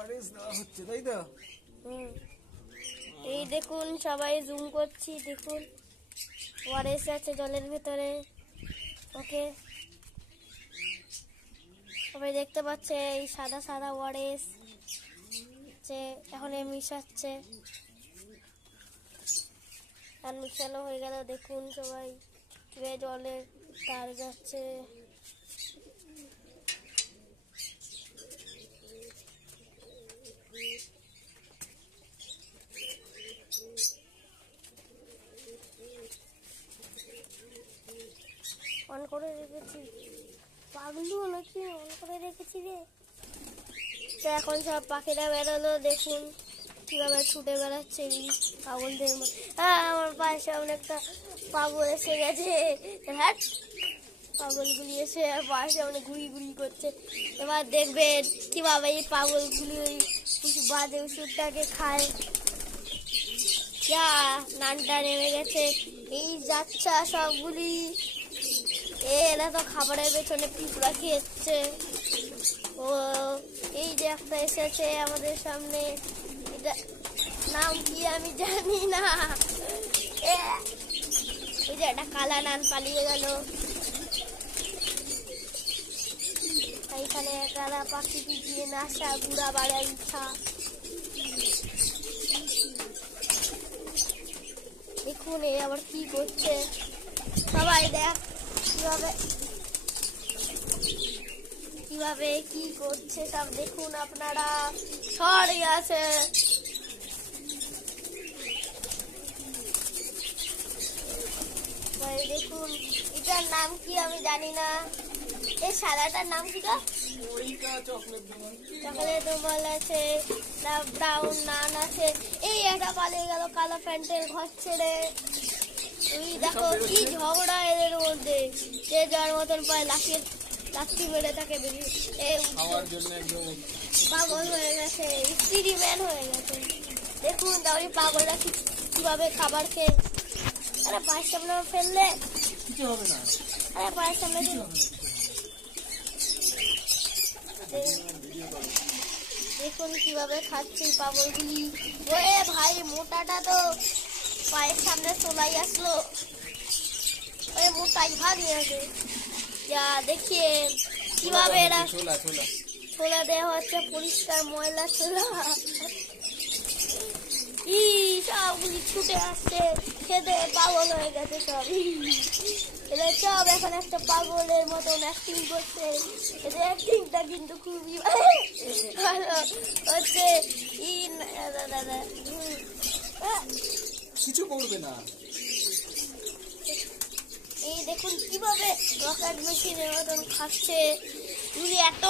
ওয়ারেস দেওয়া হচ্ছে, তাই তো? এই দেখুন, সবাই জুম করছি, দেখুন ওয়ারেস আছে জলের ভেতরে। ওকে, সবাই দেখতে পাচ্ছে এই সাদা সাদা ওয়ারেস এখন মিশাচ্ছে, আর মিশানো হয়ে গেল। দেখুন সবাই কিভাবে জলে তার যাচ্ছে। অন করে রেখেছি, পাগলু নাকি অন করে রেখেছি রে। তো এখন সব পাখিরা বেরোলো, দেখুন কিভাবে ছুটে বেড়াচ্ছে পাগলদের মতো। হ্যাঁ, আমার পায়ের সামনে একটা পাগল এসে গেছে। হ্যাঁ, পাগলগুলি এসে পায়ের সামনে ঘুরি ঘুরি করছে। এবার দেখবেন কিভাবে এই পাগলগুলি ওই বাজে ওষুধটাকে খায়। যা নানটা নেমে গেছে, এই যাচ্ছা সবগুলি। এরা তো খাবারের পেছনে পিঁপড়া খেয়েছে। ও এই যে একটা এসেছে আমাদের সামনে, এটা নাম কি আমি জানি না। ওই যে একটা কালা নান পালিয়ে গেল। এইখানে কালা পাখি পিটিয়ে নাসা গুড়া বাড়া ইচ্ছা। দেখুন এই আবার কি করছে, সবাই দেখ কিভাবে কি করছে সব দেখুন আপনারা। সরে আছে, দেখুন এটার নাম কি আমি জানি না। এই সাদাটার নাম কি? চকলেট রুমাল আছে, ব্রাউন নান আছে। এই একটা পালিয়ে গেল কালো প্যান্টের ঘর ছেড়ে। তুই দেখো কি ঝগড়া এদের মধ্যে, যে যার মতন পায় লাঠি মেরে তাকে পাগল হয়ে গেছে, স্পিরিম্যান হয়ে গেছে। দেখুন তাহলে পাগলরা কিভাবে খাবার খেয়ে। আরে পায়ের সামনে ফেললে কিছু হবে না, আরে পায়ের সামনে দেখুন কিভাবে খাচ্ছে পাগলগুলি। ওরে ভাই, মোটাটা তো পায়ের সামনে চলাই আসলো। ওই মোটাই ভাগ নিয়েছে। যা দেখিয়ে কিভাবে এরা ছোলা দেওয়া হচ্ছে, পরিষ্কার ময়লা ছোলা। সবগুলি ছুটে আসছে, খেতে পাগল হয়ে গেছে সব। এদের সব এখন একটা পাগলের মতন অ্যাক্টিং করছে। এদের অ্যাক্টিংটা কিন্তু খুবই ভালো হচ্ছে। কিছু করবে না। এই দেখুন কিভাবে রকেট মেশিনের মতন খাচ্ছে। এত